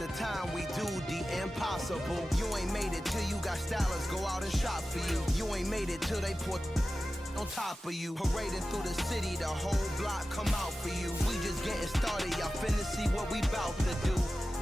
after time, we do the impossible. You ain't made it till you got stylers go out and shop for you. You ain't made it till they put on top of you. Parading through the city, the whole block come out for you. We just getting started, y'all finna see what we bout to do.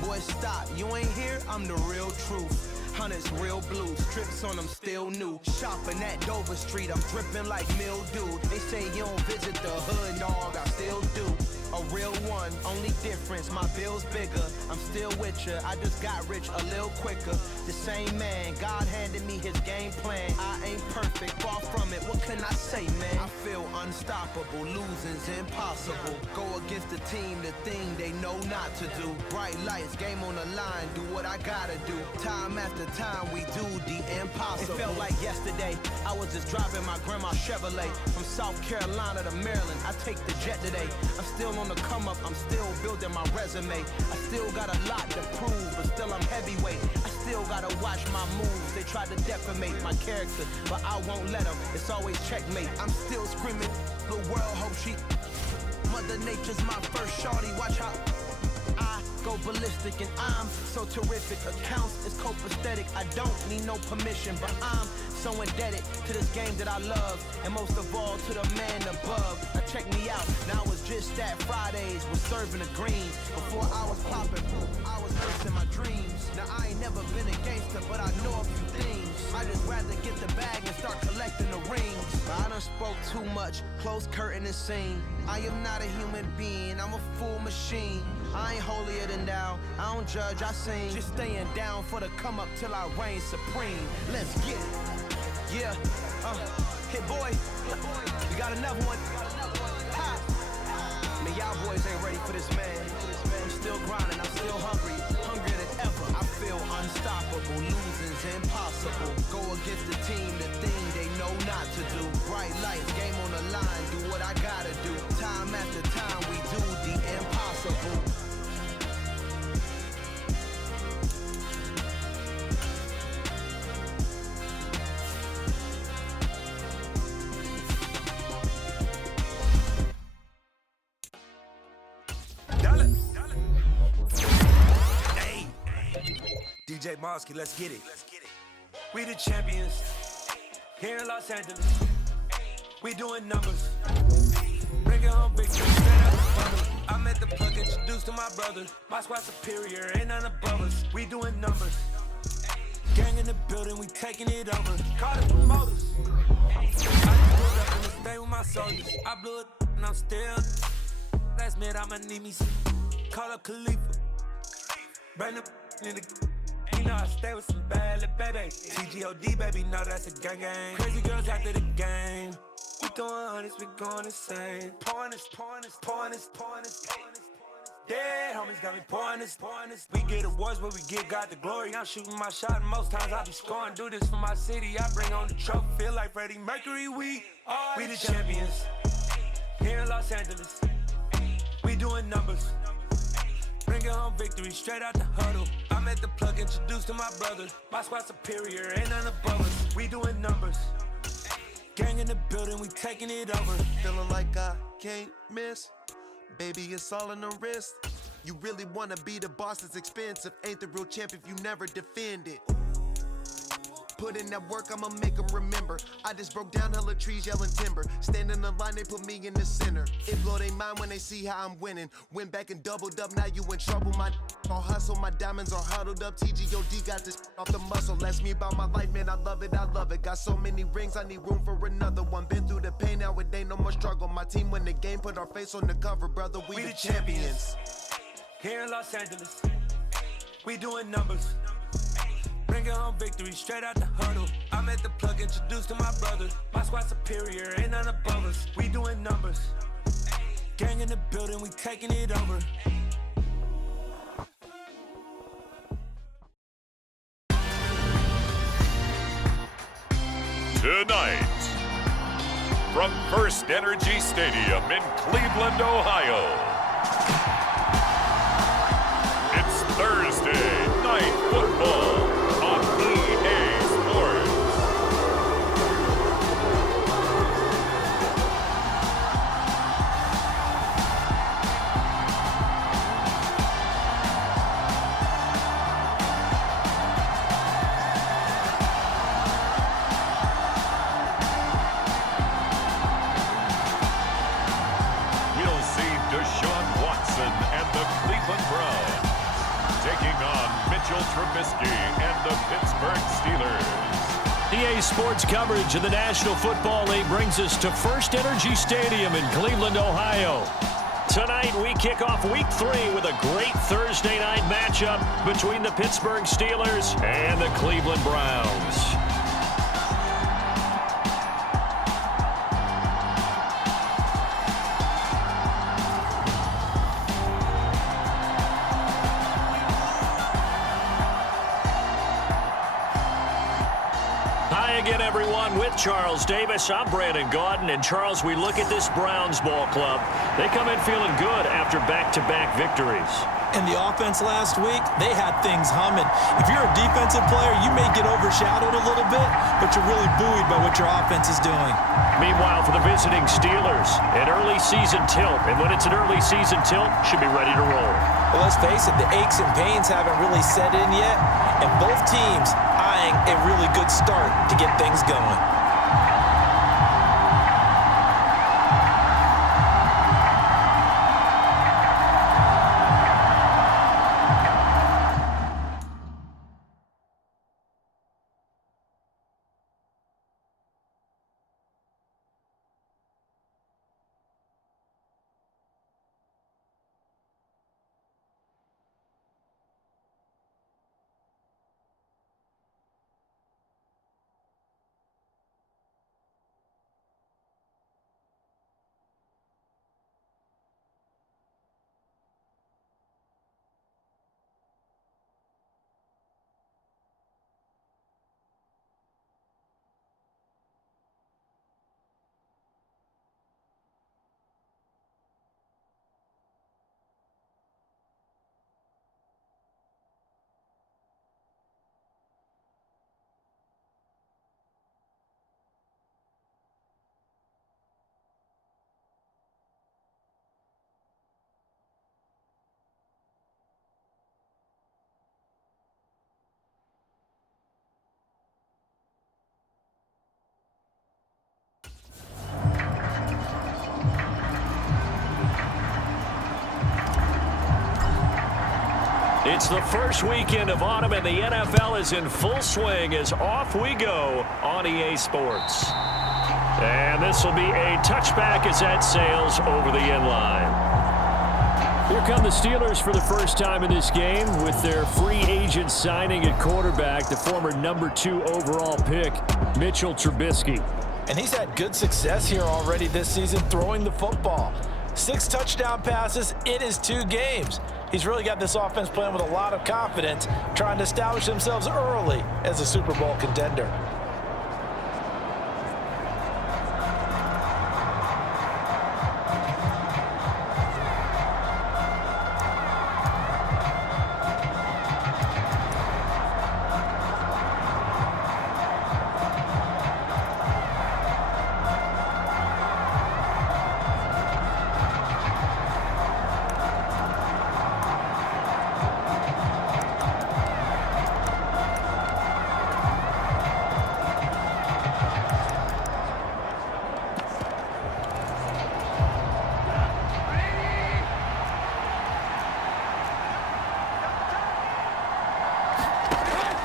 Boy, stop, you ain't here, I'm the real truth. Hunters, real blue, strips on them still new. Shopping at Dover Street, I'm dripping like mildew. They say you don't visit the hood, dog, I still do. A real one, only difference, my bill's bigger. I'm still with ya, I just got rich a little quicker. The same man, God handed me his game plan. I ain't perfect, far from it, what can I say, man? I feel unstoppable, losing's impossible. Go against the team, the thing they know not to do. Bright lights, game on the line, do what I gotta do. Time after time, we do the impossible. It felt like yesterday, I was just driving my grandma's Chevrolet. From South Carolina to Maryland, I take the jet today. I'm still on the come up, I'm still building my resume. I still got a lot to prove, but still I'm heavyweight. I still gotta watch my moves. They try to defamate my character, but I won't let them. It's always checkmate. I'm still screaming, the world hope she. Mother Nature's my first shorty, watch how I go ballistic and I'm so terrific. Accounts is copacetic, I don't need no permission, but I'm so indebted to this game that I love, and most of all to the man above. Now check me out, now it's just that Fridays was serving the greens. Before I was popping, I was nursing my dreams. Now I ain't never been a gangster, but I know a few things. I just rather get the bag and start collecting the rings. But I done spoke too much, close curtain and scene. I am not a human being, I'm a full machine. I ain't holier than thou, I don't judge, I sing. Just staying down for the come up till I reign supreme. Let's get it. Yeah, hit boy, you got another one. Ha. Man, y'all boys ain't ready for this, man. I'm still grinding, I'm still hungry, hungrier than ever. I feel unstoppable, losing's impossible. Go against the team, the thing they know not to do. Bright lights, game on the line, do what I gotta do. Time after time, we do the impossible. DJ Mosky, let's get it. We the champions here in Los Angeles. We doing numbers. Bring it home, victory. Straight out the funnel. I'm at the plug, introduced to my brother. My squad superior, ain't none above us. We doing numbers. Gang in the building, we taking it over. Call it promoters. I just pulled up in this thing with my soldiers. I blew it and I'm still. Last minute, I'ma need me some. Call up Khalifa. Bring the in the. You know I stay with some bad little baby. TGOD, baby, know that's a gang gang. Crazy girls after the game. We throwing hundreds, we going insane. Pouring this. Dead homies got me pouring this. We get awards, but we give God the glory. I'm shooting my shot, and most times I be scoring. Do this for my city, I bring on the trophy. Feel like Freddie Mercury, we the champions. Here in Los Angeles, we doing numbers. Bring it home, victory, straight out the huddle. I'm at the plug, introduced to my brother. My squad superior, ain't none above us. We doing numbers. Gang in the building, we taking it over. Feeling like I can't miss. Baby, it's all in the wrist. You really wanna be the boss, it's expensive. Ain't the real champ if you never defend it. Put in that work, I'ma make them remember. I just broke down hella trees, yelling timber. Stand in the line, they put me in the center. It blow they mind when they see how I'm winning. Went back and doubled up, now you in trouble. My all hustle, my diamonds are huddled up. TGOD got this off the muscle. That's me about my life, man, I love it. Got so many rings, I need room for another one. Been through the pain, now it ain't no more struggle. My team win the game, put our face on the cover, brother. We the champions. Here in Los Angeles, we doing numbers. Bring it home, victory, straight out the huddle. I'm at the plug, introduced to my brother. My squad superior, ain't none above us. We doing numbers. Gang in the building, we taking it over. Tonight, from First Energy Stadium in Cleveland, Ohio, it's Thursday Night Football on EA Sports. taking on Mitchell Trubisky and the Pittsburgh Steelers. EA Sports coverage of the National Football League brings us to First Energy Stadium in Cleveland, Ohio. Tonight, we kick off Week 3 with a great Thursday night matchup between the Pittsburgh Steelers and the Cleveland Browns. Again, everyone, with Charles Davis. I'm Brandon Gaudin. And, Charles, we look at this Browns ball club. They come in feeling good after back-to-back victories. And the offense last week, they had things humming. If you're a defensive player, you may get overshadowed a little bit, but you're really buoyed by what your offense is doing. Meanwhile, for the visiting Steelers, an early season tilt. And when it's an early season tilt, should be ready to roll. Well, let's face it, the aches and pains haven't really set in yet. And both teams eyeing a really good start to get things going. It's the first weekend of autumn, and the NFL is in full swing as off we go on EA Sports. And this will be a touchback as that sails over the end line. Here come the Steelers for the first time in this game with their free agent signing at quarterback, the former #2 overall pick, Mitchell Trubisky. And he's had good success here already this season throwing the football. 6 touchdown passes in his 2 games. He's really got this offense playing with a lot of confidence, trying to establish themselves early as a Super Bowl contender.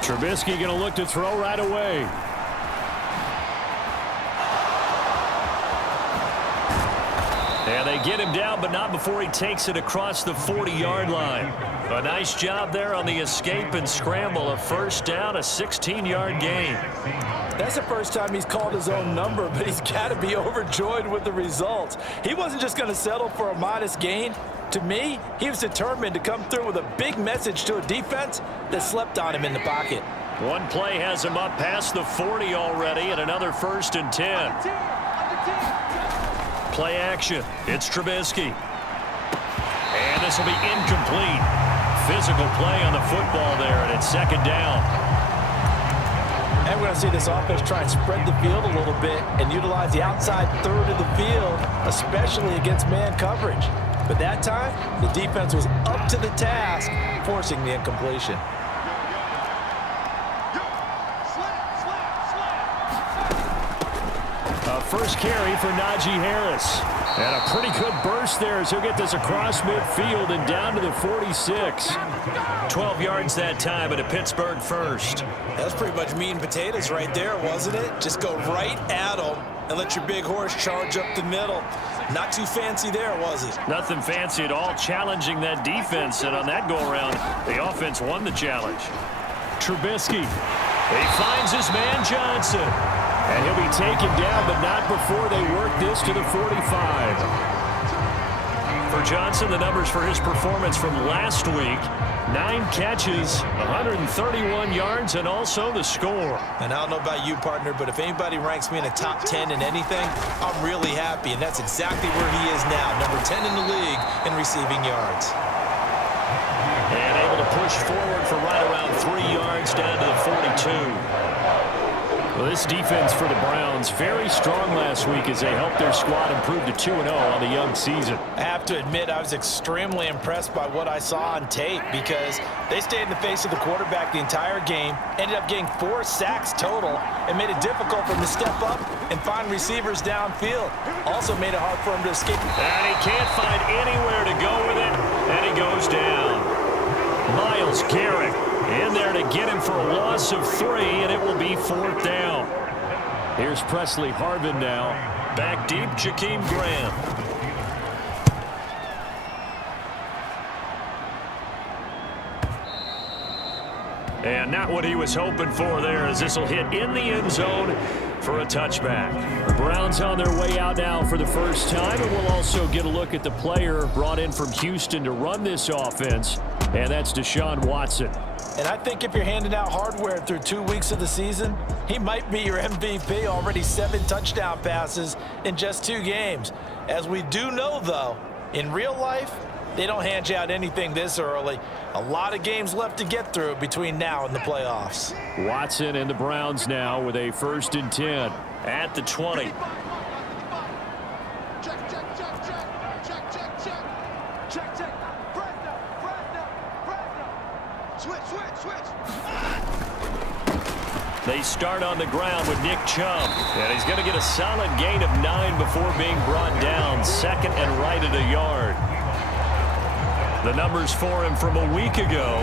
Trubisky going to look to throw right away. And they get him down, but not before he takes it across the 40-yard line. A nice job there on the escape and scramble. A first down, a 16-yard gain. That's the first time he's called his own number, but he's got to be overjoyed with the results. He wasn't just going to settle for a modest gain. To me, he was determined to come through with a big message to a defense that slept on him in the pocket. One play has him up past the 40 already, and another 1st and 10. Play action. It's Trubisky. And this will be incomplete. Physical play on the football there, and it's 2nd down. And we're going to see this offense try and spread the field a little bit and utilize the outside third of the field, especially against man coverage. But that time, the defense was up to the task, forcing the incompletion. A first carry for Najee Harris. And a pretty good burst there as he'll get this across midfield and down to the 46. 12 yards that time, and a Pittsburgh first. That's pretty much meat and potatoes right there, wasn't it? Just go right at them and let your big horse charge up the middle. Not too fancy there, was it? Nothing fancy at all, challenging that defense. And on that go-around, the offense won the challenge. Trubisky. He finds his man Johnson. And he'll be taken down, but not before they work this to the 45. For Johnson, the numbers for his performance from last week: 9 catches, 131 yards, and also the score. And I don't know about you, partner, but if anybody ranks me in the top 10 in anything, I'm really happy, and that's exactly where he is now, number 10 in the league in receiving yards. And able to push forward for right around 3 yards down to the 42. Well, this defense for the Browns, very strong last week as they helped their squad improve to 2-0 on the young season. I have to admit, I was extremely impressed by what I saw on tape because they stayed in the face of the quarterback the entire game, ended up getting 4 sacks total, and made it difficult for him to step up and find receivers downfield. Also made it hard for him to escape. And he can't find anywhere to go with it, and he goes down. Myles Garrett in there to get him for a loss of 3, and it will be 4th down. Here's Presley Harvin now. Back deep, Jakeem Graham. And not what he was hoping for there, as this will hit in the end zone for a touchback. The Browns on their way out now for the first time, and we'll also get a look at the player brought in from Houston to run this offense, and that's Deshaun Watson. And I think if you're handing out hardware through 2 weeks of the season, he might be your MVP. Already 7 touchdown passes in just 2 games. As we do know, though, in real life, they don't hand you out anything this early. A lot of games left to get through between now and the playoffs. Watson and the Browns now with a 1st and 10 at the 20. They start on the ground with Nick Chubb, and he's going to get a solid gain of 9 before being brought down. 2nd and right at a yard. The numbers for him from a week ago: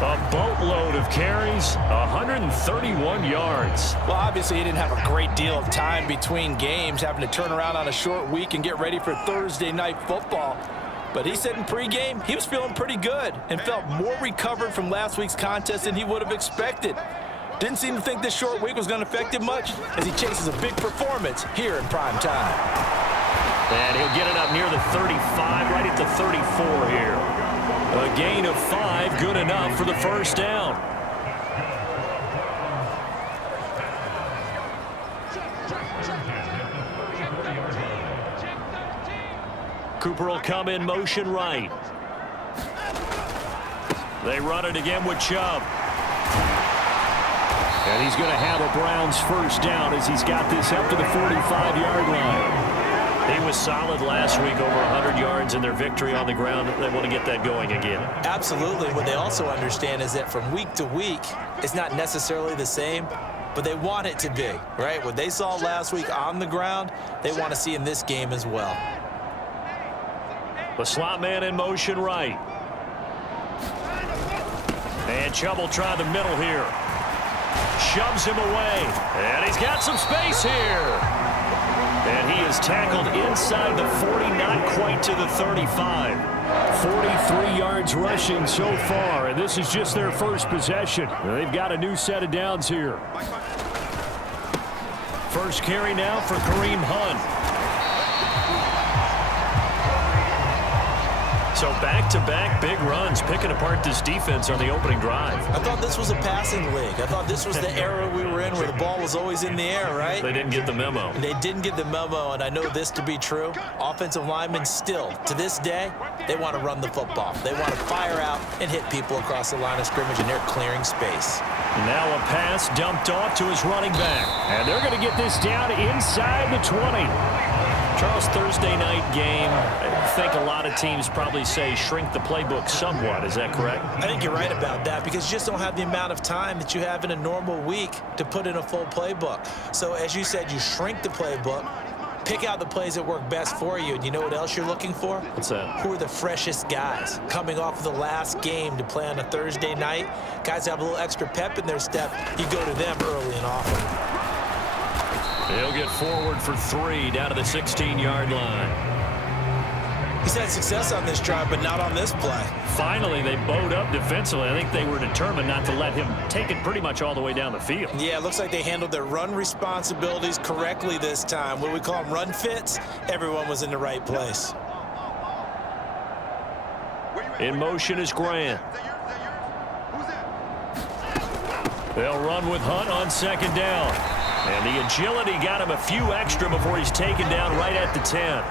a boatload of carries, 131 yards. Well, obviously he didn't have a great deal of time between games, having to turn around on a short week and get ready for Thursday night football. But he said in pregame he was feeling pretty good and felt more recovered from last week's contest than he would have expected. Didn't seem to think this short week was going to affect him much as he chases a big performance here in prime time. And he'll get it up near the 35, right at the 34 here. A gain of 5, good enough for the 1st down. Cooper will come in motion right. They run it again with Chubb. And he's going to have a Browns 1st down as he's got this up to the 45-yard line. He was solid last week, over 100 yards in their victory on the ground. They want to get that going again. Absolutely. What they also understand is that from week to week, it's not necessarily the same, but they want it to be, right? What they saw last week on the ground, they want to see in this game as well. The slot man in motion right. And Chubb will try the middle here. Shoves him away. And he's got some space here. And he is tackled inside the 40, not quite to the 35. 43 yards rushing so far, and this is just their 1st possession. They've got a new set of downs here. 1st carry now for Kareem Hunt. So back-to-back big runs, picking apart this defense on the opening drive. I thought this was a passing league. I thought this was the era we were in where the ball was always in the air, right? They didn't get the memo. They didn't get the memo, and I know this to be true. Offensive linemen still, to this day, they want to run the football. They want to fire out and hit people across the line of scrimmage, and they're clearing space. Now a pass dumped off to his running back. And they're going to get this down inside the 20. Charles, Thursday night game, I think a lot of teams probably say shrink the playbook somewhat. Is that correct? I think you're right about that because you just don't have the amount of time that you have in a normal week to put in a full playbook. So as you said, you shrink the playbook, Pick out the plays that work best for you, and you know what else you're looking for? What's that? Who are the freshest guys coming off of the last game to play on a Thursday night? Guys have a little extra pep in their step. You go to them early and often. He'll get forward for 3 down to the 16-yard line. He's had success on this drive, but not on this play. Finally, they bowed up defensively. I think they were determined not to let him take it pretty much all the way down the field. Yeah, it looks like they handled their run responsibilities correctly this time. What do we call them, run fits? Everyone was in the right place. In motion is Grant. They'll run with Hunt on 2nd down. And the agility got him a few extra before he's taken down right at the 10.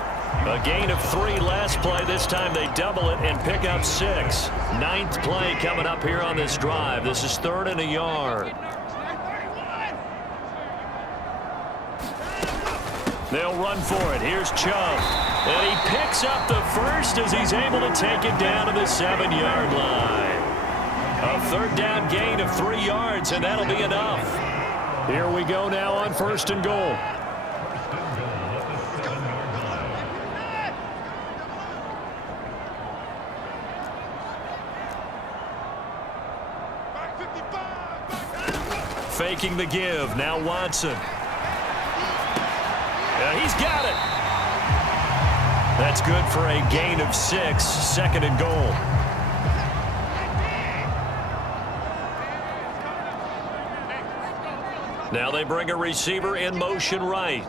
A gain of 3 last play. This time they double it and pick up 6. 9th play coming up here on this drive. This is 3rd and a yard. They'll run for it. Here's Chubb. And he picks up the first as he's able to take it down to the 7-yard line. A 3rd down gain of 3 yards, and that'll be enough. Here we go now on 1st and goal. Faking the give. Now Watson. He's got it. That's good for a gain of 6. 2nd and goal. Now they bring a receiver in motion right.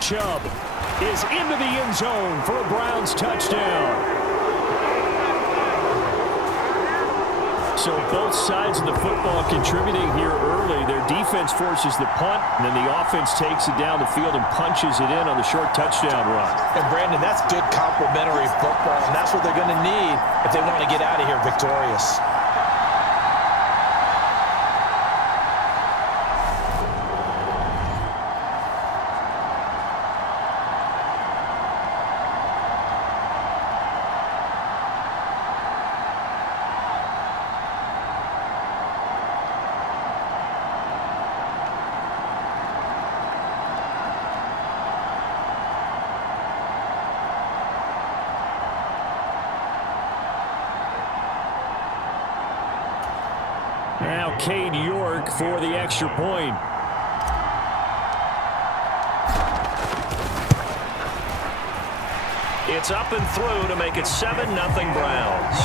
Chubb is into the end zone for a Browns touchdown. So both sides of the football contributing here early. Their defense forces the punt, and then the offense takes it down the field and punches it in on the short touchdown run. And, Brandon, that's good complementary football, and that's what they're going to need if they want to get out of here victorious. Now Cade York for the extra point. It's up and through to make it 7-0 Browns.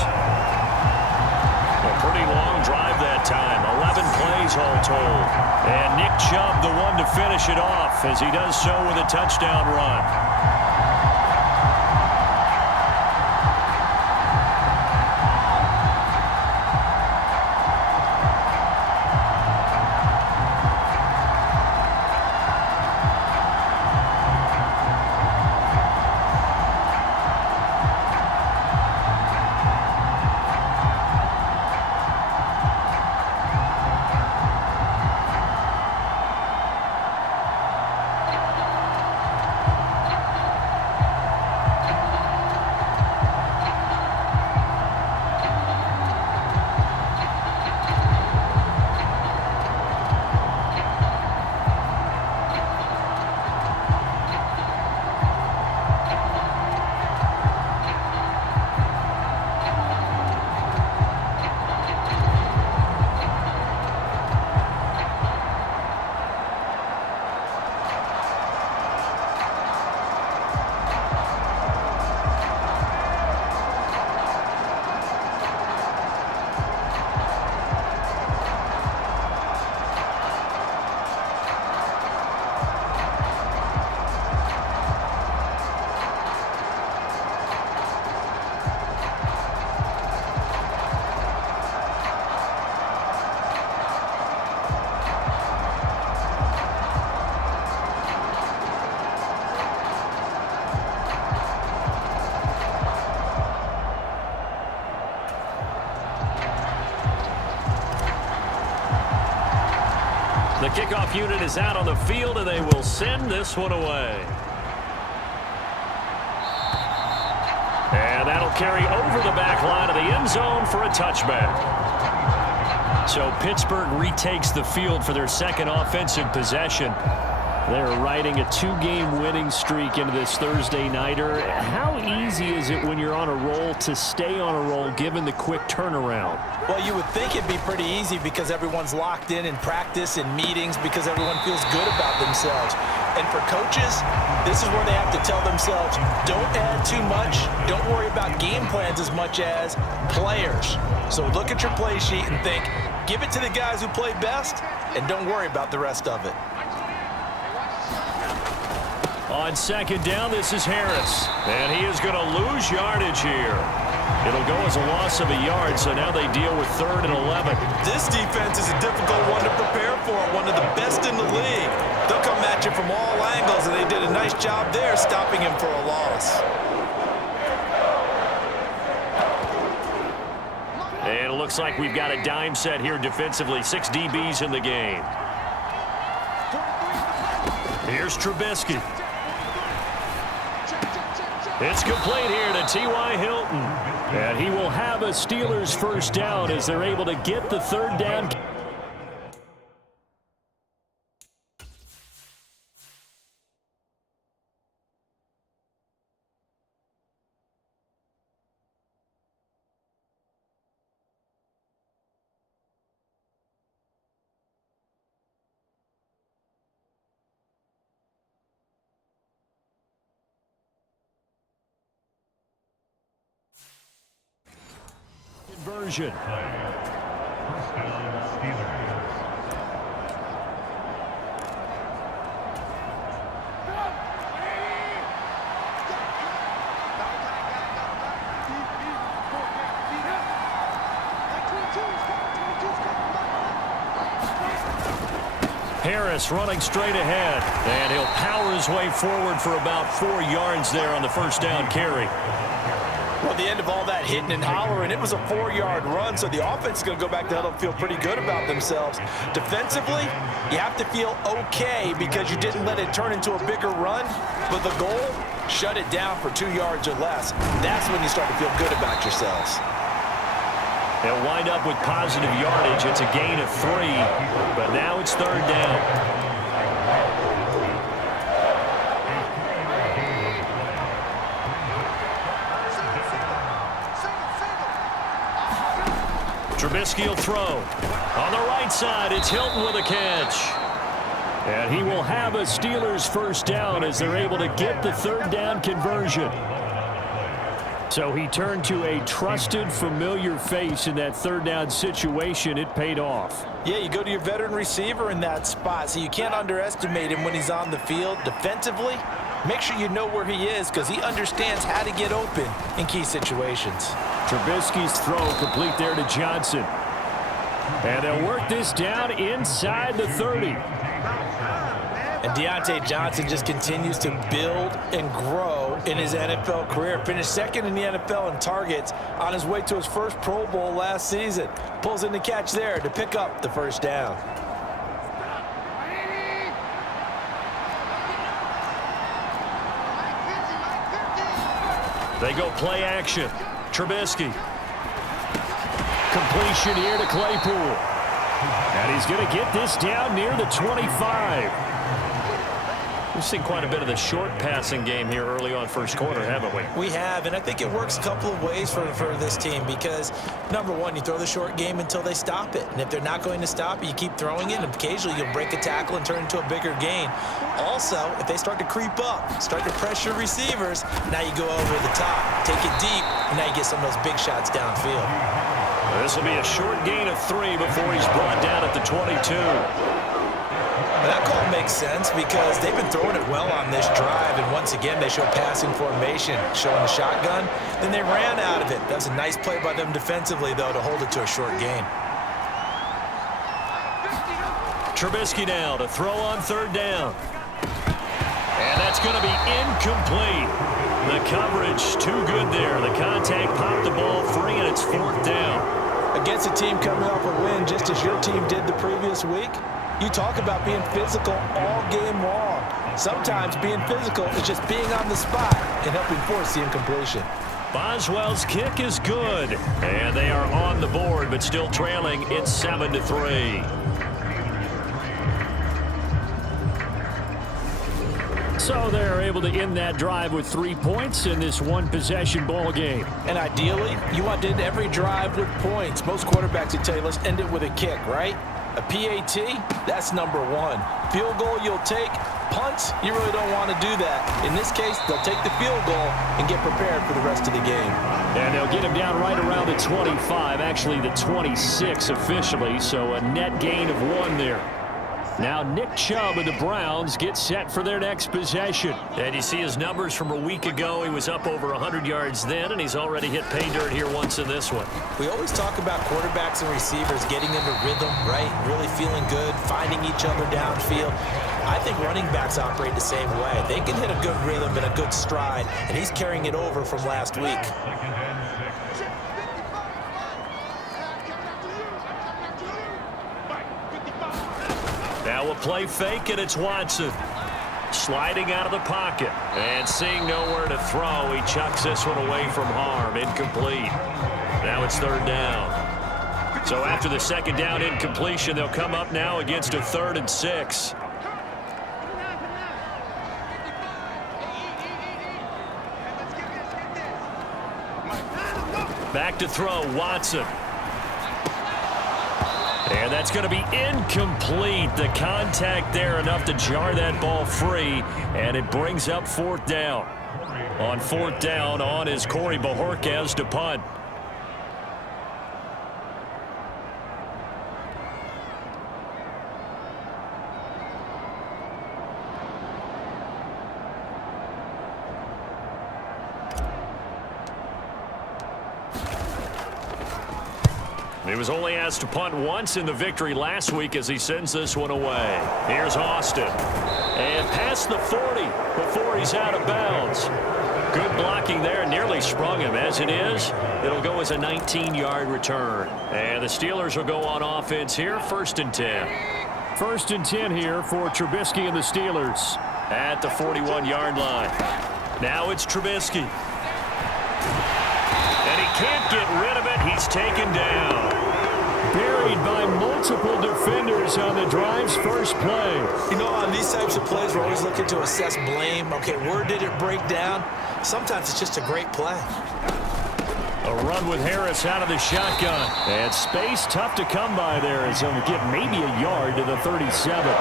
A pretty long drive that time. 11 plays all told. And Nick Chubb the one to finish it off as he does so with a touchdown run. The kickoff unit is out on the field, and they will send this one away. And that'll carry over the back line of the end zone for a touchback. So Pittsburgh retakes the field for their second offensive possession. They're riding a two-game winning streak into this Thursday nighter. How easy is it when you're on a roll to stay on a roll given the quick turnaround? Well, you would think it'd be pretty easy because everyone's locked in practice and meetings because everyone feels good about themselves. And for coaches, this is where they have to tell themselves, don't add too much, don't worry about game plans as much as players. So look at your play sheet and think, give it to the guys who played best, and don't worry about the rest of it. On second down, this is Harris. And he is going to lose yardage here. It'll go as a loss of a yard, so now they deal with 3rd and 11. This defense is a difficult one to prepare for, one of the best in the league. They'll come at you from all angles, and they did a nice job there stopping him for a loss. And it looks like we've got a dime set here defensively. 6 DBs in the game. Here's Trubisky. It's complete here to T.Y. Hilton. And he will have a Steelers first down as they're able to get the 3rd down. Conversion. Harris running straight ahead, and he'll power his way forward for about 4 yards there on the first down carry. Well, at the end of all that hitting and hollering, it was a 4-yard run, so the offense is going to go back to huddle and feel pretty good about themselves. Defensively, you have to feel okay because you didn't let it turn into a bigger run, but the goal, shut it down for 2 yards or less. That's when you start to feel good about yourselves. They'll wind up with positive yardage. It's a gain of 3, but now it's 3rd down. Trubisky will throw. On the right side, it's Hilton with a catch. And he will have a Steelers first down as they're able to get the 3rd down conversion. So he turned to a trusted, familiar face in that 3rd down situation. It paid off. Yeah, you go to your veteran receiver in that spot, so you can't underestimate him when he's on the field. Defensively, make sure you know where he is because he understands how to get open in key situations. Trubisky's throw complete there to Johnson. And they'll work this down inside the 30. And Deontay Johnson just continues to build and grow in his NFL career. Finished 2nd in the NFL in targets on his way to his first Pro Bowl last season. Pulls in the catch there to pick up the first down. They go play action. Trubisky. Completion here to Claypool. And he's going to get this down near the 25. We've seen quite a bit of the short passing game here early on first quarter, haven't we? We have, and I think it works a couple of ways for this team because, number one, you throw the short game until they stop it. And if they're not going to stop it, you keep throwing it, and occasionally you'll break a tackle and turn into a bigger gain. Also, if they start to creep up, start to pressure receivers, now you go over the top, take it deep, and now you get some of those big shots downfield. This will be a short gain of 3 before he's brought down at the 22. But that call makes sense because they've been throwing it well on this drive, and once again they show passing formation, showing the shotgun. Then they ran out of it. That was a nice play by them defensively, though, to hold it to a short gain. Trubisky now to throw on 3rd down. And that's going to be incomplete. The coverage too good there. The contact popped the ball free, and it's 4th down. Against a team coming off a win just as your team did the previous week, you talk about being physical all game long. Sometimes being physical is just being on the spot and helping force the incompletion. Boswell's kick is good. And they are on the board, but still trailing. It's 7-3. So they're able to end that drive with 3 points in this one-possession ball game. And ideally, you want to end every drive with points. Most quarterbacks would tell you, let's end it with a kick, right? A PAT, that's number one. Field goal you'll take. Punts, you really don't want to do that. In this case, they'll take the field goal and get prepared for the rest of the game. And they'll get him down right around the 25, actually the 26 officially, so a net gain of 1 there. Now Nick Chubb of the Browns gets set for their next possession. And you see his numbers from a week ago. He was up over 100 yards then, and he's already hit pay dirt here once in this one. We always talk about quarterbacks and receivers getting into rhythm, right? Really feeling good, finding each other downfield. I think running backs operate the same way. They can hit a good rhythm and a good stride, and he's carrying it over from last week. Now a play fake, and it's Watson. Sliding out of the pocket. And seeing nowhere to throw, he chucks this one away from harm. Incomplete. Now it's 3rd down. So after the 2nd down incompletion, they'll come up now against a 3rd and 6. Back to throw, Watson. And that's going to be incomplete. The contact there enough to jar that ball free, and it brings up 4th down. On 4th down, on is Corey Bojorquez to punt. He was only asked to punt once in the victory last week as he sends this one away. Here's Austin. And past the 40 before he's out of bounds. Good blocking there. Nearly sprung him. As it is, it'll go as a 19-yard return. And the Steelers will go on offense here. 1st and 10. 1st and 10 here for Trubisky and the Steelers at the 41-yard line. Now it's Trubisky. And he can't get rid of it. He's taken down. Buried by multiple defenders on the drive's first play. You know, on these types of plays, we're always looking to assess blame. Okay, where did it break down? Sometimes it's just a great play. A run with Harris out of the shotgun. And space tough to come by there as he'll get maybe a yard to the 37.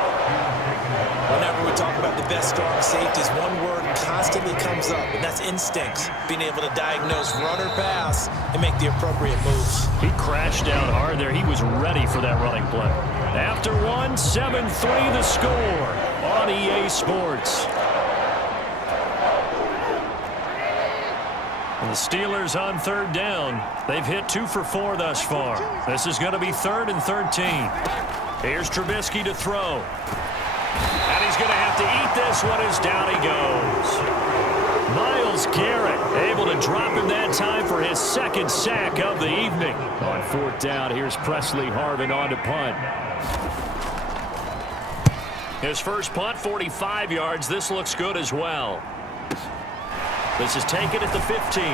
Whenever we talk about the best strong safeties, one word constantly comes up, and that's instincts. Being able to diagnose run or pass and make the appropriate moves. He crashed down hard there. He was ready for that running play. After 1, 7-3 the score on EA Sports. And the Steelers on 3rd down. They've hit 2 for 4 thus far. This is going to be 3rd and 13. Here's Trubisky to throw. And he's going to have to eat this one as down he goes. Myles Garrett able to drop him that time for his 2nd sack of the evening. On 4th down, here's Presley Harvin on to punt. His first punt, 45 yards. This looks good as well. This is taken at the 15.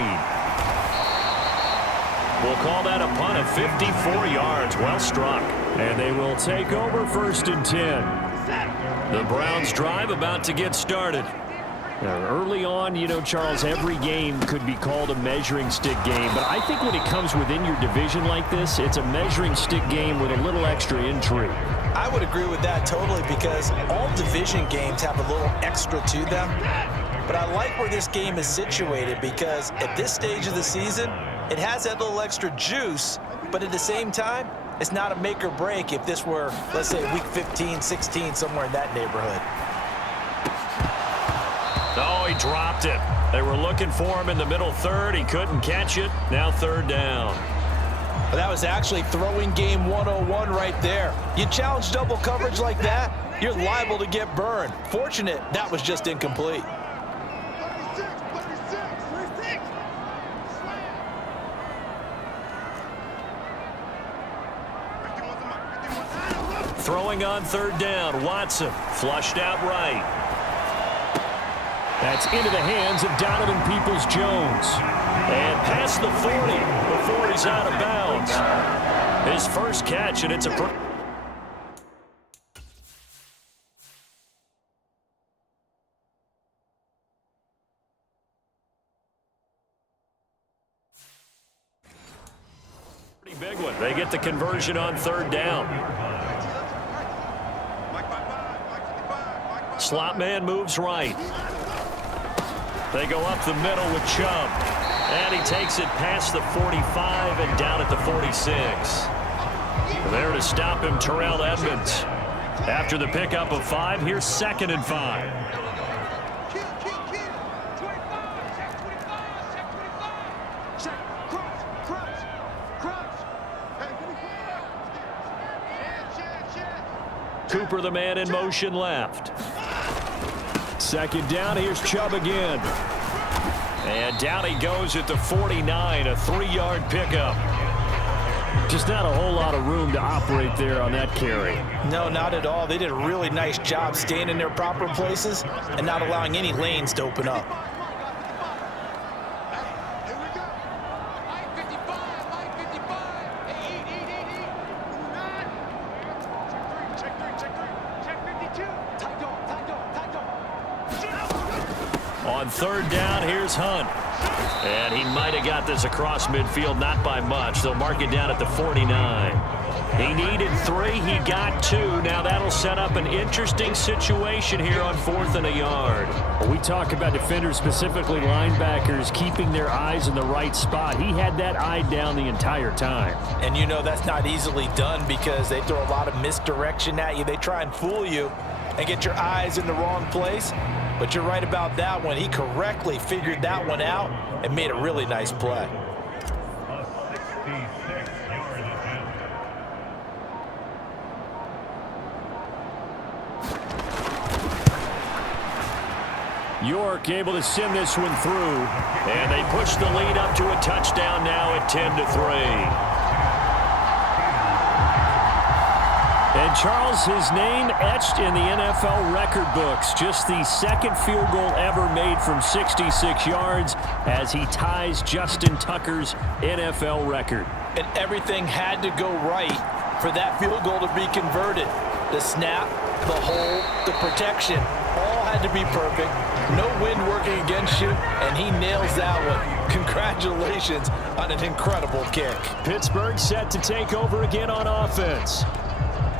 We'll call that a punt of 54 yards. Well struck. And they will take over 1st and 10. The Browns drive about to get started. Now, early on, you know, Charles, every game could be called a measuring stick game. But I think when it comes within your division like this, it's a measuring stick game with a little extra intrigue. I would agree with that totally because all division games have a little extra to them. But I like where this game is situated because at this stage of the season, it has that little extra juice. But at the same time, it's not a make or break if this were, let's say, week 15, 16, somewhere in that neighborhood. Oh, he dropped it. They were looking for him in the middle 3rd. He couldn't catch it. Now 3rd down. But that was actually throwing game 101 right there. You challenge double coverage like that, you're liable to get burned. Fortunate that was just incomplete. Throwing on 3rd down, Watson flushed out right. That's into the hands of Donovan Peoples-Jones. And past the 40 before he's out of bounds. His first catch, and it's a... it. They get the conversion on third down. Slot man moves right. They go up the middle with Chubb. And he takes it past the 45 and down at the 46. There to stop him, Terrell Edmonds. After the pickup of 5, here's 2nd and 5. Cooper, the man in motion left. 2nd down, here's Chubb again. And down he goes at the 49, a 3-yard pickup. Just not a whole lot of room to operate there on that carry. No, not at all. They did a really nice job staying in their proper places and not allowing any lanes to open up. On 3rd down, here's Hunt. And he might have got this across midfield, not by much. They'll mark it down at the 49. He needed 3. He got 2. Now that'll set up an interesting situation here on 4th and a yard. We talk about defenders, specifically linebackers, keeping their eyes in the right spot. He had that eye down the entire time. And you know that's not easily done because they throw a lot of misdirection at you. They try and fool you and get your eyes in the wrong place. But you're right about that one. He correctly figured that one out and made a really nice play. York able to send this one through. And they push the lead up to a touchdown now at 10-3. And Charles, his name etched in the NFL record books. Just the 2nd field goal ever made from 66 yards as he ties Justin Tucker's NFL record. And everything had to go right for that field goal to be converted. The snap, the hold, the protection, all had to be perfect. No wind working against you, and he nails that one. Congratulations on an incredible kick. Pittsburgh set to take over again on offense.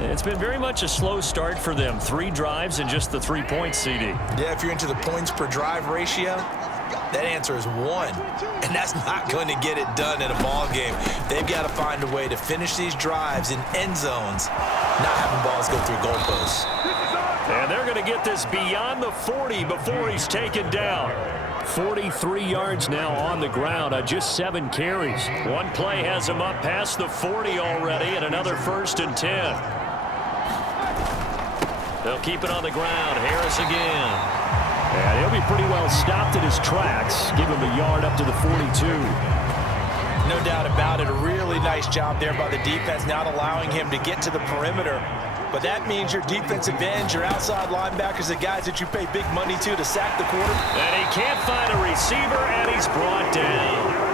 It's been very much a slow start for them. 3 drives and just the 3 points, CD. Yeah, if you're into the points per drive ratio, that answer is 1. And that's not going to get it done in a ball game. They've got to find a way to finish these drives in end zones, not having balls go through goalposts. And they're going to get this beyond the 40 before he's taken down. 43 yards now on the ground on just 7 carries. One play has him up past the 40 already, and another 1st and 10. They'll keep it on the ground. Harris again. And he'll be pretty well stopped at his tracks. Give him a yard up to the 42. No doubt about it. A really nice job there by the defense, not allowing him to get to the perimeter. But that means your defensive ends, your outside linebackers, the guys that you pay big money to sack the quarter. And he can't find a receiver, and he's brought down.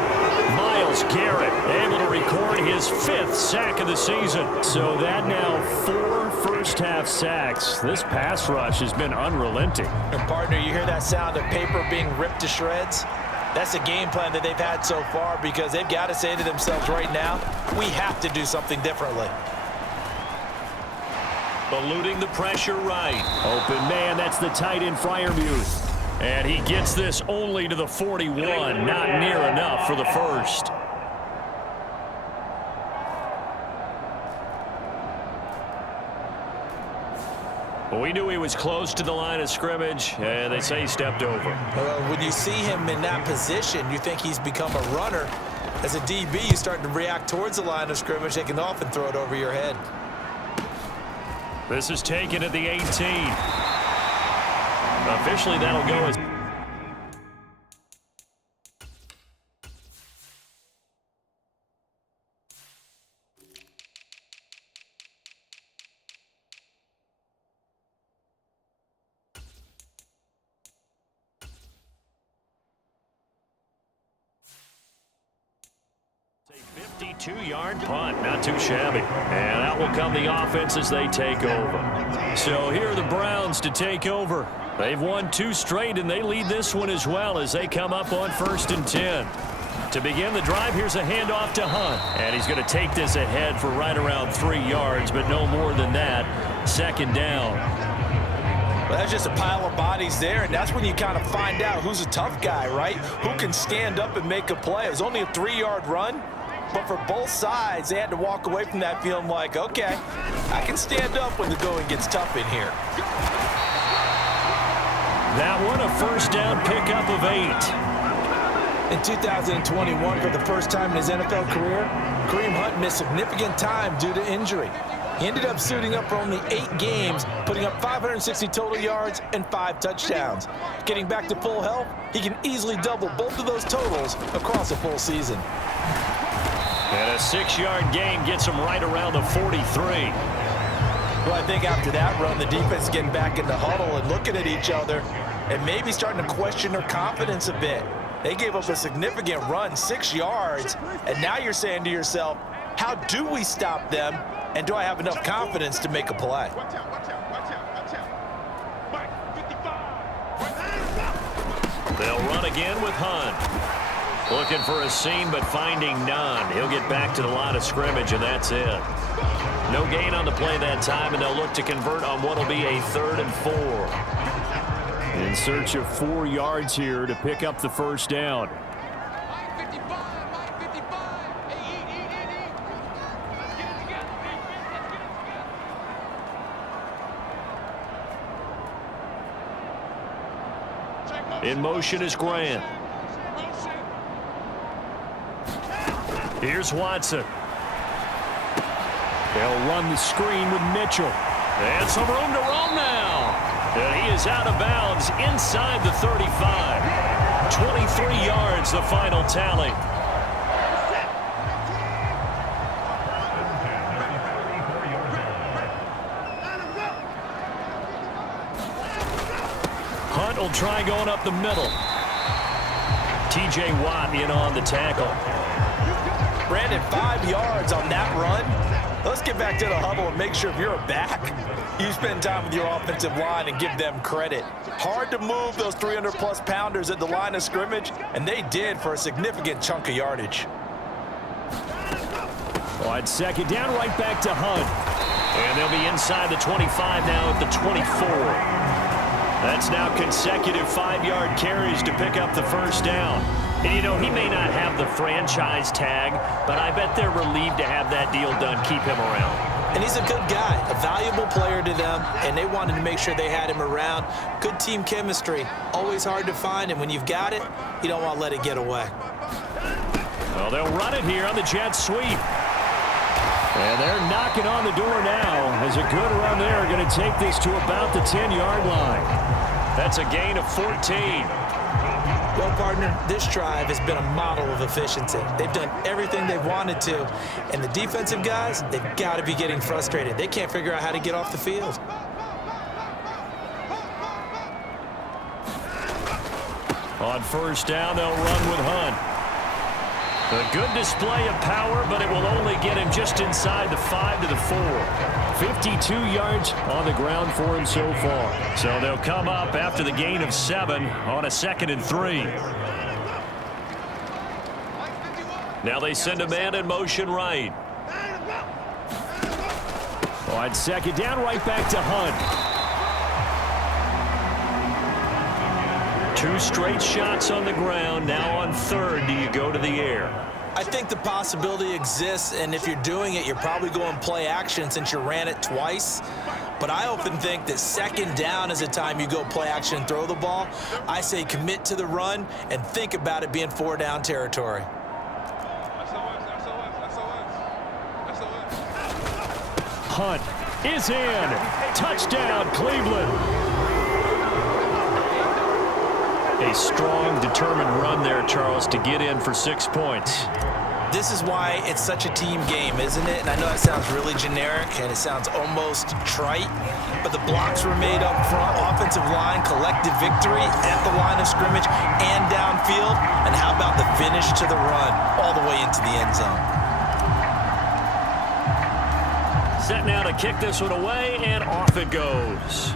Myles Garrett able to record his 5th sack of the season. So that now 4 first-half sacks. This pass rush has been unrelenting. And partner, you hear that sound of paper being ripped to shreds? That's the game plan that they've had so far because they've got to say to themselves right now, we have to do something differently. Eluding the pressure right. Open man, that's the tight end Freiermuth. And he gets this only to the 41. Not near enough for the 1st. Well, we knew he was close to the line of scrimmage, and they say he stepped over. When you see him in that position, you think he's become a runner. As a DB, you start to react towards the line of scrimmage. They can often throw it over your head. This is taken at the 18. Officially, that'll go as... A 52-yard punt, not too shabby. And out will come the offense as they take over. So here are the Browns to take over. They've won 2 straight, and they lead this one as well as they come up on 1st and 10. To begin the drive, here's a handoff to Hunt. And he's going to take this ahead for right around 3 yards, but no more than that. Second down. Well, that's just a pile of bodies there, and that's when you kind of find out who's a tough guy, right? Who can stand up and make a play. It was only a 3-yard run, but for both sides, they had to walk away from that feeling like, okay, I can stand up when the going gets tough in here. That one, a first down pickup of 8. In 2021, for the first time in his NFL career, Kareem Hunt missed significant time due to injury. He ended up suiting up for only 8 games, putting up 560 total yards and 5 touchdowns. Getting back to full health, he can easily double both of those totals across a full season. And a 6-yard gain gets him right around the 43. Well, I think after that run, the defense is getting back in the huddle and looking at each other and maybe starting to question their confidence a bit. They gave up a significant run, 6 yards, and now you're saying to yourself, how do we stop them, and do I have enough confidence to make a play? They'll run again with Hunt. Looking for a seam, but finding none. He'll get back to the line of scrimmage, and that's it. No gain on the play that time, and they'll look to convert on what will be a 3rd and 4. In search of 4 yards here to pick up the first down. In motion is Grant. Here's Watson. They'll run the screen with Mitchell. And some room to roam now. And he is out of bounds inside the 35. 23 yards, the final tally. Hunt will try going up the middle. T.J. Watt in on the tackle. Brandon, 5 yards on that run. Let's get back to the huddle and make sure if you're a back, you spend time with your offensive line and give them credit. Hard to move those 300-plus pounders at the line of scrimmage, and they did for a significant chunk of yardage. On second down, right back to Hunt. And they'll be inside the 25 now at the 24. That's now consecutive 5-yard carries to pick up the first down. And, you know, he may not have the franchise tag, but I bet they're relieved to have that deal done, keep him around. And he's a good guy, a valuable player to them, and they wanted to make sure they had him around. Good team chemistry, always hard to find, and when you've got it, you don't want to let it get away. Well, they'll run it here on the jet sweep. And they're knocking on the door now as a good run there going to take this to about the 10-yard line. That's a gain of 14. Well, partner, this drive has been a model of efficiency. They've done everything they've wanted to, and the defensive guys, they've got to be getting frustrated. They can't figure out how to get off the field. On first down, they'll run with Hunt. A good display of power, but it will only get him just inside the 5 to the 4. 52 yards on the ground for him so far. So they'll come up after the gain of 7 on a 2nd and 3. Now they send a man in motion right. On second down, right back to Hunt. 2 straight shots on the ground. Now on 3rd, do you go to the air? I think the possibility exists, and if you're doing it, you're probably going play action since you ran it twice. But I often think that 2nd down is the time you go play action and throw the ball. I say commit to the run and think about it being 4-down territory. Hunt is in. Touchdown, Cleveland. A strong, determined run there, Charles, to get in for 6 points. This is why it's such a team game, isn't it? And I know that sounds really generic and it sounds almost trite, but the blocks were made up front, offensive line, collective victory at the line of scrimmage and downfield. And how about the finish to the run all the way into the end zone? Set now to kick this one away, and off it goes.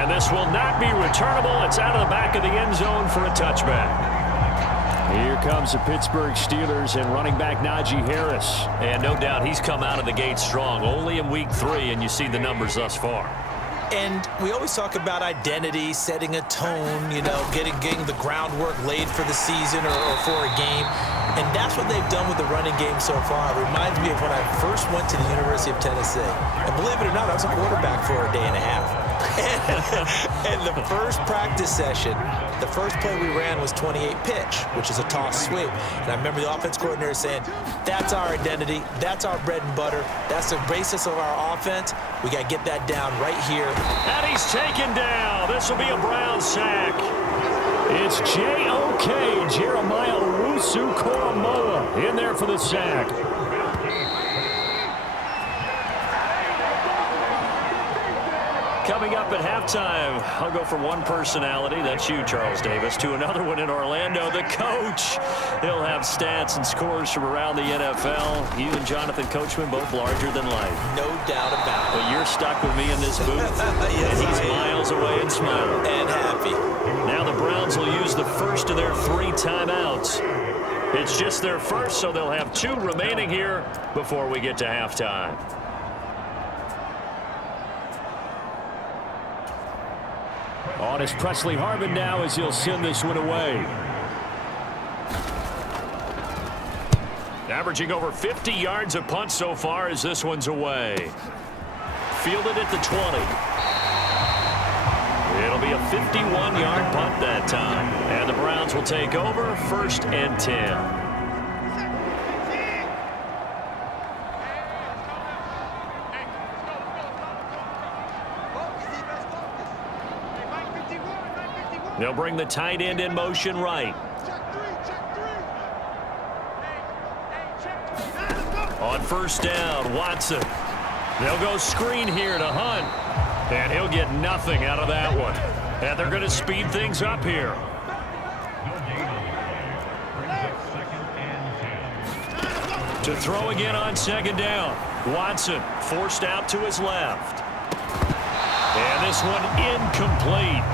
And this will not be returnable. It's out of the back of the end zone for a touchback. Here comes the Pittsburgh Steelers and running back Najee Harris. And no doubt he's come out of the gate strong. Only in week 3, and you see the numbers thus far. And we always talk about identity, setting a tone, you know, getting the groundwork laid for the season or for a game. And that's what they've done with the running game so far. It reminds me of when I first went to the University of Tennessee. And believe it or not, I was a quarterback for a day and a half. And the first practice session, the first play we ran was 28 pitch, which is a toss sweep. And I remember the offense coordinator saying, that's our identity, that's our bread and butter, that's the basis of our offense. We got to get that down right here. And he's taken down. This will be a Brown sack. It's J.O.K. Jeremiah Owusu-Koramoah in there for the sack. Coming up at halftime, I'll go from one personality, that's you, Charles Davis, to another one in Orlando, the coach. He'll have stats and scores from around the NFL. You and Jonathan Coachman, both larger than life. No doubt about it. But you're stuck with me in this booth, yes, and he's miles away and smiling. And happy. Now the Browns will use the first of their 3 timeouts. It's just their first, so they'll have 2 remaining here before we get to halftime. On is Presley Harvin now as he'll send this one away. Averaging over 50 yards a punt so far as this one's away. Fielded at the 20. It'll be a 51-yard punt that time. And the Browns will take over 1st and 10. They'll bring the tight end in motion right. On 1st down, Watson. They'll go screen here to Hunt. And he'll get nothing out of that one. And they're going to speed things up here. To throw again on 2nd down. Watson forced out to his left. And this one incomplete.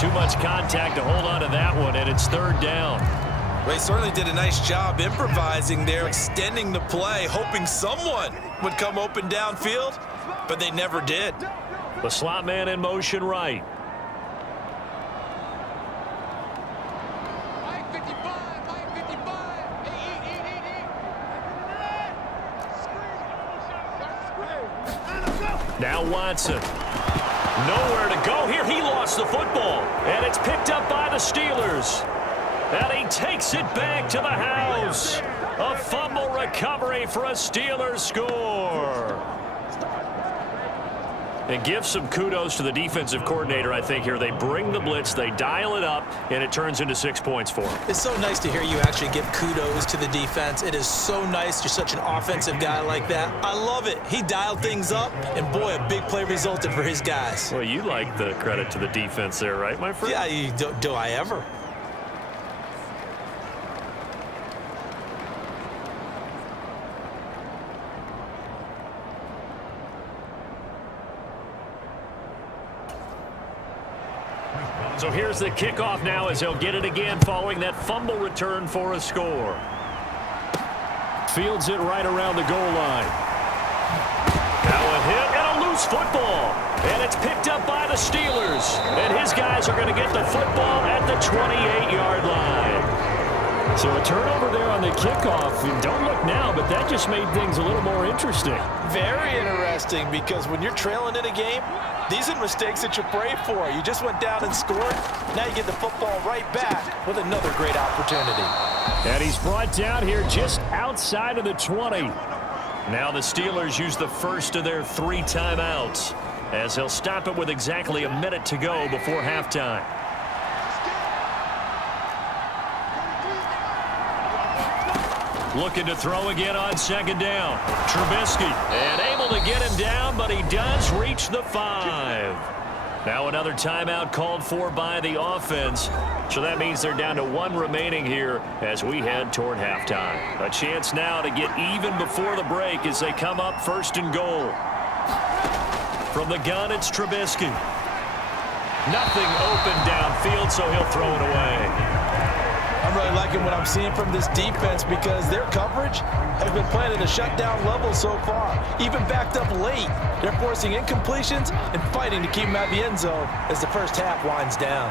Too much contact to hold on to that one, and it's 3rd down. They certainly did a nice job improvising there, extending the play, hoping someone would come open downfield, but they never did. The slot man in motion right. Now Watson. Nowhere to go here. He lost the football. And it's picked up by the Steelers. And he takes it back to the house. A fumble recovery for a Steelers score. And give some kudos to the defensive coordinator, I think, here. They bring the blitz, they dial it up, and it turns into 6 points for them. It's so nice to hear you actually give kudos to the defense. It is so nice. You're such an offensive guy like that. I love it. He dialed things up, and boy, a big play resulted for his guys. Well, you like the credit to the defense there, right, my friend? Yeah, do I ever? So here's the kickoff now as he'll get it again following that fumble return for a score. Fields it right around the goal line. Now a hit and a loose football. And it's picked up by the Steelers. And his guys are going to get the football at the 28-yard line. So a turnover there on the kickoff. And don't look now, but that just made things a little more interesting. Very interesting, because when you're trailing in a game, these are mistakes that you pray for. You just went down and scored. Now you get the football right back with another great opportunity. And he's brought down here just outside of the 20. Now the Steelers use the first of their 3 timeouts as they'll stop it with exactly a minute to go before halftime. Looking to throw again on 2nd down. Trubisky, and able to get him down, but he does reach the 5. Now another timeout called for by the offense. So that means they're down to 1 remaining here as we head toward halftime. A chance now to get even before the break as they come up 1st and goal. From the gun, it's Trubisky. Nothing open downfield, so he'll throw it away. I'm really liking what I'm seeing from this defense because their coverage has been playing at a shutdown level so far. Even backed up late, they're forcing incompletions and fighting to keep them out of the end zone as the first half winds down.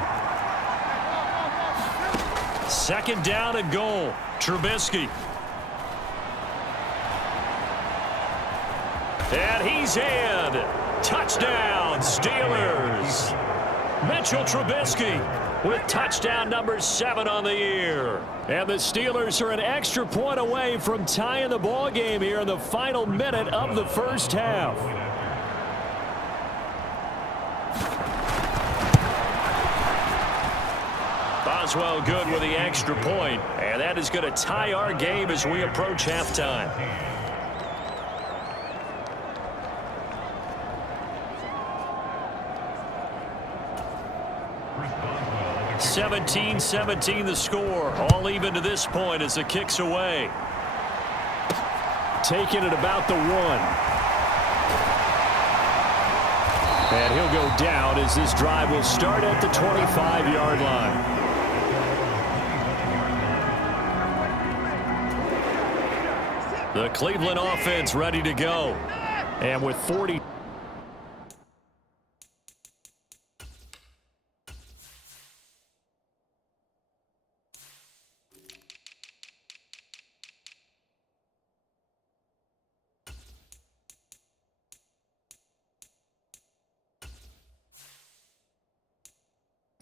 Second down and goal. Trubisky. And he's in. Touchdown, Steelers. Mitchell Trubisky with touchdown number 7 on the year. And the Steelers are an extra point away from tying the ball game here in the final minute of the first half. Boswell good with the extra point, and that is going to tie our game as we approach halftime. 17-17 the score. All even to this point as the kick's away. Taking it about the 1. And he'll go down as this drive will start at the 25-yard line. The Cleveland offense ready to go. And with 40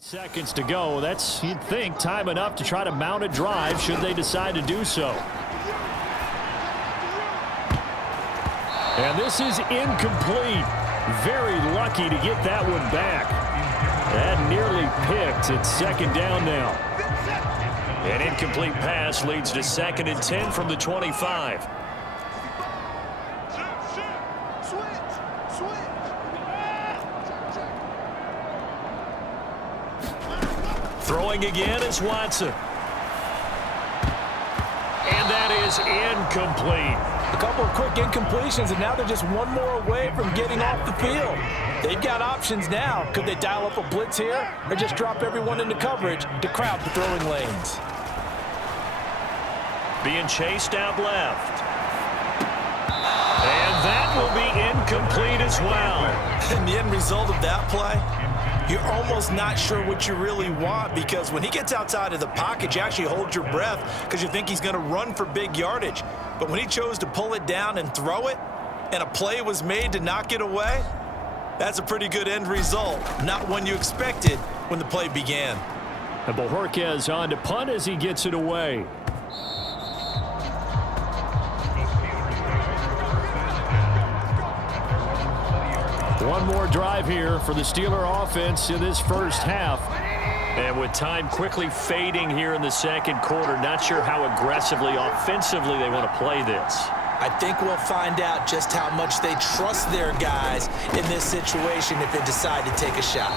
seconds to go. That's, you'd think, time enough to try to mount a drive should they decide to do so. And this is incomplete. Very lucky to get that one back. That nearly picked. It's second down now. An incomplete pass leads to 2nd and 10 from the 25. Throwing again is Watson. And that is incomplete. A couple of quick incompletions, and now they're just one more away from getting off the field. They've got options now. Could they dial up a blitz here or just drop everyone into coverage to crowd the throwing lanes? Being chased out left. And that will be incomplete as well. And the end result of that play, you're almost not sure what you really want, because when he gets outside of the pocket, you actually hold your breath because you think he's going to run for big yardage. But when he chose to pull it down and throw it, and a play was made to knock it away, that's a pretty good end result. Not one you expected when the play began. And Bojorquez on to punt as he gets it away. One more drive here for the Steeler offense in this first half. And with time quickly fading here in the second quarter, not sure how aggressively, offensively they want to play this. I think we'll find out just how much they trust their guys in this situation if they decide to take a shot.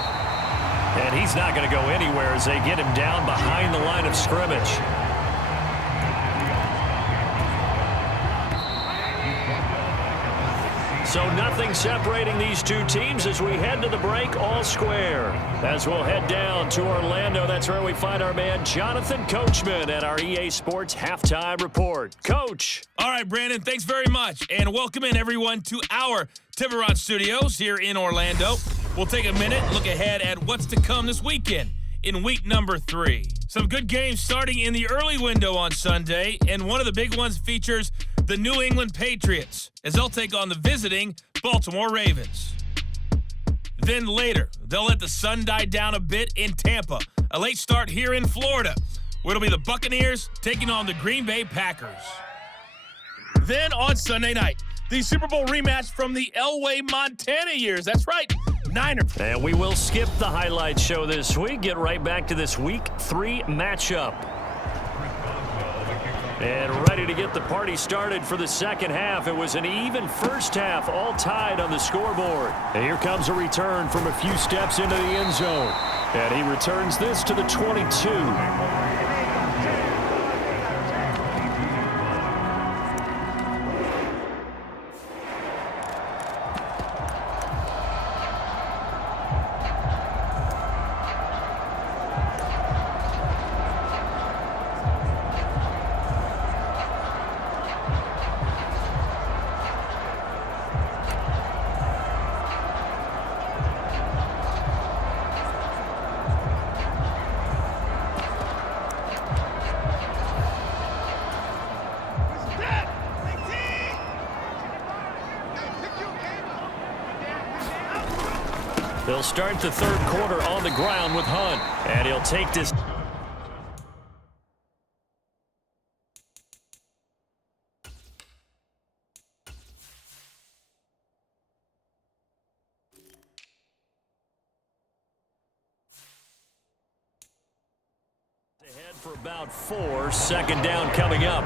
And he's not going to go anywhere as they get him down behind the line of scrimmage. So nothing separating these two teams as we head to the break, all square. As we'll head down to Orlando, that's where we find our man Jonathan Coachman at our EA Sports Halftime Report. Coach. All right, Brandon, thanks very much. And welcome in, everyone, to our Tiburon Studios here in Orlando. We'll take a minute, look ahead at what's to come this weekend in week number 3. Some good games starting in the early window on Sunday, and one of the big ones features the New England Patriots as they'll take on the visiting Baltimore Ravens. Then later, they'll let the sun die down a bit in Tampa. A late start here in Florida, where it'll be the Buccaneers taking on the Green Bay Packers. Then on Sunday night, the Super Bowl rematch from the Elway, Montana years. That's right, Niners. And we will skip the highlight show this week. Get right back to this week 3 matchup. And ready to get the party started for the second half. It was an even first half, all tied on the scoreboard. And here comes a return from a few steps into the end zone. And he returns this to the 22. They'll start the third quarter on the ground with Hunt. And he'll take this. Ahead for about 4. Second down coming up.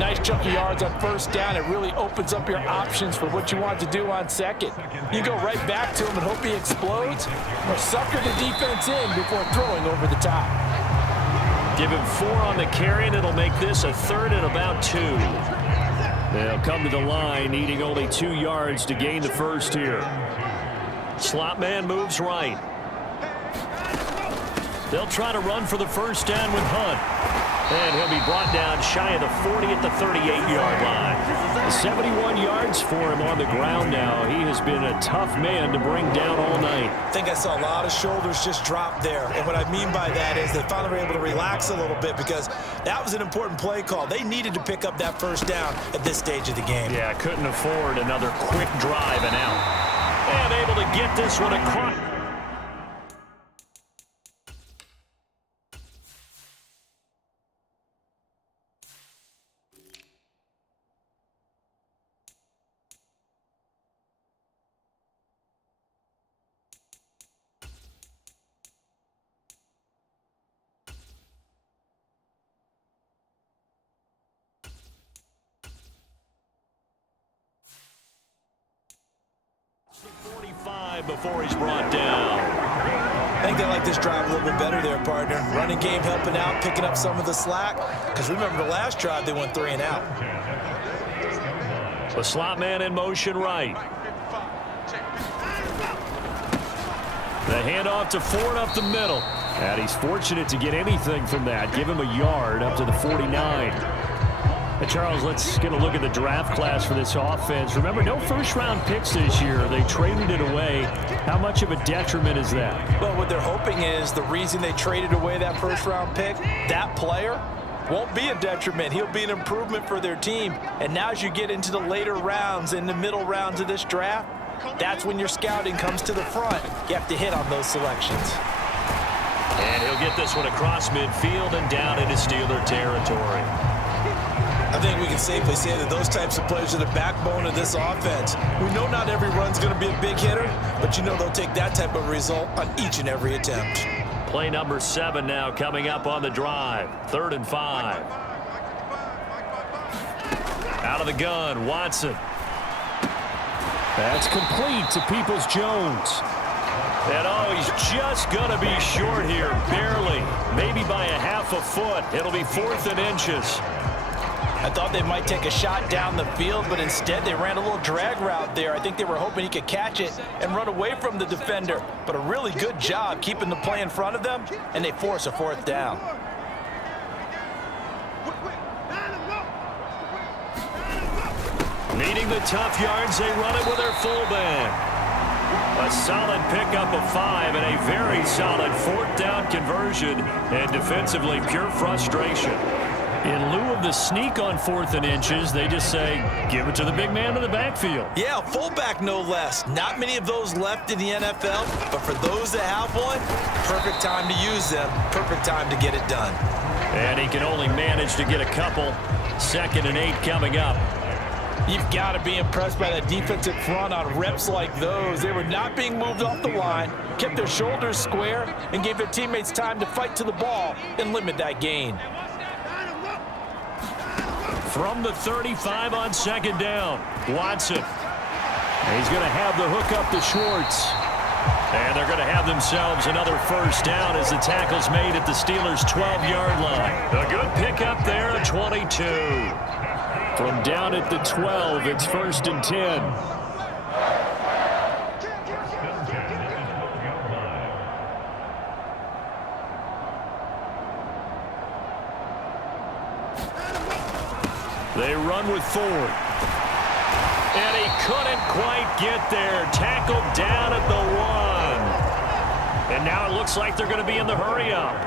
Nice chunk of yards on first down. It really opens up your options for what you want to do on second. You go right back to him and hope he explodes, or sucker the defense in before throwing over the top. Give him 4 on the carry, and it'll make this a third and about 2. They'll come to the line, needing only 2 yards to gain the first here. Slot man moves right. They'll try to run for the first down with Hunt. And he'll be brought down shy of the 40 at the 38-yard line. 71 yards for him on the ground now. He has been a tough man to bring down all night. I think I saw a lot of shoulders just drop there. And what I mean by that is they finally were able to relax a little bit because that was an important play call. They needed to pick up that first down at this stage of the game. Yeah, couldn't afford another quick drive and out. And able to get this one across. Before he's brought down. I think they like this drive a little bit better there, partner. Running game helping out, picking up some of the slack. Because remember the last drive, they went 3 and out. The slot man in motion right. The handoff to Ford up the middle. And he's fortunate to get anything from that. Give him a yard up to the 49. Charles, let's get a look at the draft class for this offense. Remember, no first-round picks this year. They traded it away. How much of a detriment is that? Well, what they're hoping is the reason they traded away that first-round pick, that player won't be a detriment. He'll be an improvement for their team. And now as you get into the later rounds, in the middle rounds of this draft, that's when your scouting comes to the front. You have to hit on those selections. And he'll get this one across midfield and down into Steeler territory. I think we can safely say that those types of players are the backbone of this offense. We know not every run's going to be a big hitter, but you know they'll take that type of result on each and every attempt. Play number 7 now coming up on the drive. 3rd and 5. Out of the gun, Watson. That's complete to Peoples-Jones. And oh, he's just going to be short here, barely. Maybe by a half a foot. It'll be 4th and inches. I thought they might take a shot down the field, but instead they ran a little drag route there. I think they were hoping he could catch it and run away from the defender. But a really good job keeping the play in front of them, and they force a 4th down. Needing the tough yards, they run it with their fullback. A solid pickup of 5 and a very solid 4th down conversion, and defensively pure frustration. In lieu of the sneak on 4th and inches, they just say, give it to the big man in the backfield. Yeah, fullback no less. Not many of those left in the NFL, but for those that have one, perfect time to use them, perfect time to get it done. And he can only manage to get a couple. 2nd and 8 coming up. You've got to be impressed by that defensive front on reps like those. They were not being moved off the line, kept their shoulders square, and gave their teammates time to fight to the ball and limit that gain. From the 35 on 2nd down, Watson. He's going to have the hook up to Schwartz. And they're going to have themselves another first down as the tackle's made at the Steelers' 12-yard line. A good pickup there at 22. From down at the 12, it's 1st and 10. They run with Ford. And he couldn't quite get there. Tackled down at the 1. And now it looks like they're going to be in the hurry-up.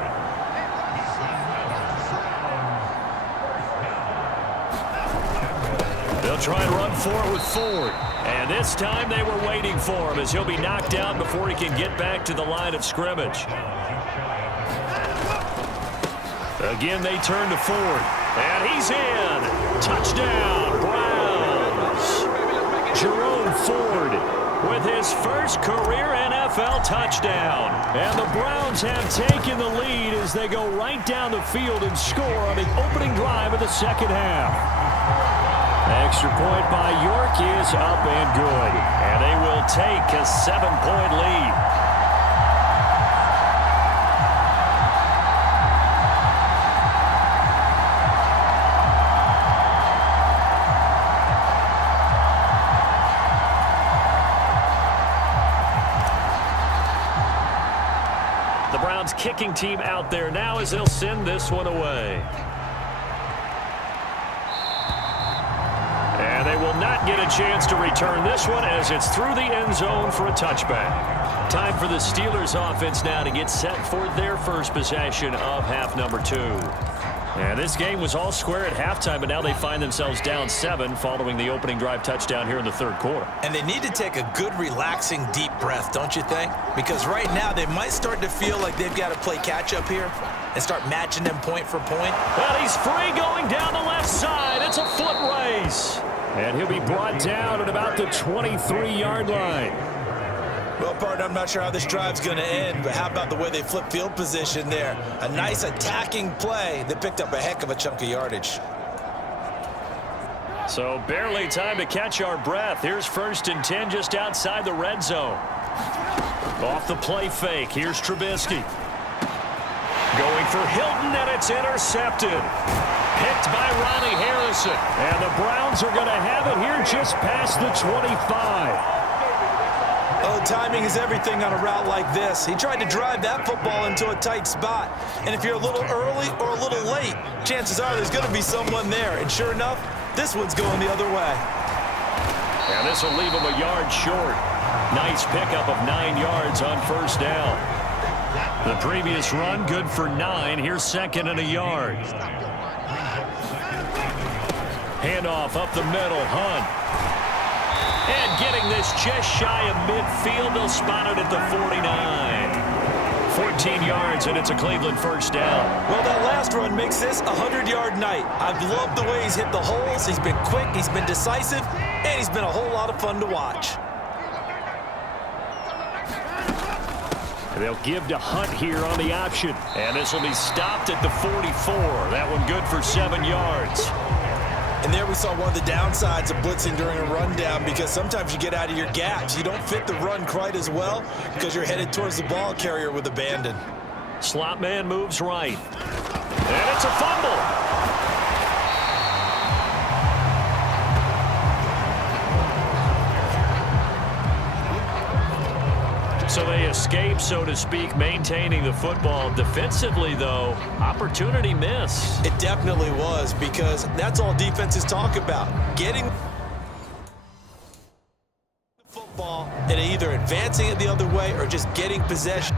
They'll try and run for it with Ford. And this time they were waiting for him as he'll be knocked down before he can get back to the line of scrimmage. Again, they turn to Ford. And he's in. Touchdown, Browns. Jerome Ford with his first career NFL touchdown. And the Browns have taken the lead as they go right down the field and score on the opening drive of the second half. Extra point by York is up and good. And they will take a 7-point lead. The Browns kicking team out there now as they'll send this one away. And they will not get a chance to return this one as it's through the end zone for a touchback. Time for the Steelers offense now to get set for their first possession of half number 2. And this game was all square at halftime, but now they find themselves down 7 following the opening drive touchdown here in the third quarter. And they need to take a good, relaxing, deep breath, don't you think? Because right now they might start to feel like they've got to play catch-up here and start matching them point for point. Well, he's free going down the left side. It's a foot race. And he'll be brought down at about the 23-yard line. Well, partner, I'm not sure how this drive's going to end, but how about the way they flip field position there? A nice attacking play that picked up a heck of a chunk of yardage. So barely time to catch our breath. Here's 1st and 10 just outside the red zone. Off the play fake. Here's Trubisky. Going for Hilton, and it's intercepted. Picked by Ronnie Harrison. And the Browns are going to have it here just past the 25. Oh, timing is everything on a route like this. He tried to drive that football into a tight spot. And if you're a little early or a little late, chances are there's going to be someone there. And sure enough, this one's going the other way. And this will leave him a yard short. Nice pickup of 9 yards on first down. The previous run, good for 9. Here's 2nd and a yard. Handoff up the middle, Hunt. And getting this just shy of midfield, they'll spot it at the 49. 14 yards, and it's a Cleveland first down. Well, that last run makes this a 100-yard night. I've loved the way he's hit the holes. He's been quick, he's been decisive, and he's been a whole lot of fun to watch. They'll give to Hunt here on the option. And this will be stopped at the 44. That one good for 7 yards. And there we saw one of the downsides of blitzing during a rundown, because sometimes you get out of your gaps. You don't fit the run quite as well because you're headed towards the ball carrier with abandon. Slot man moves right. And it's a fumble. So they escape, so to speak, maintaining the football. Defensively, though, opportunity miss. It definitely was, because that's all defenses talk about. Getting the football and either advancing it the other way or just getting possession.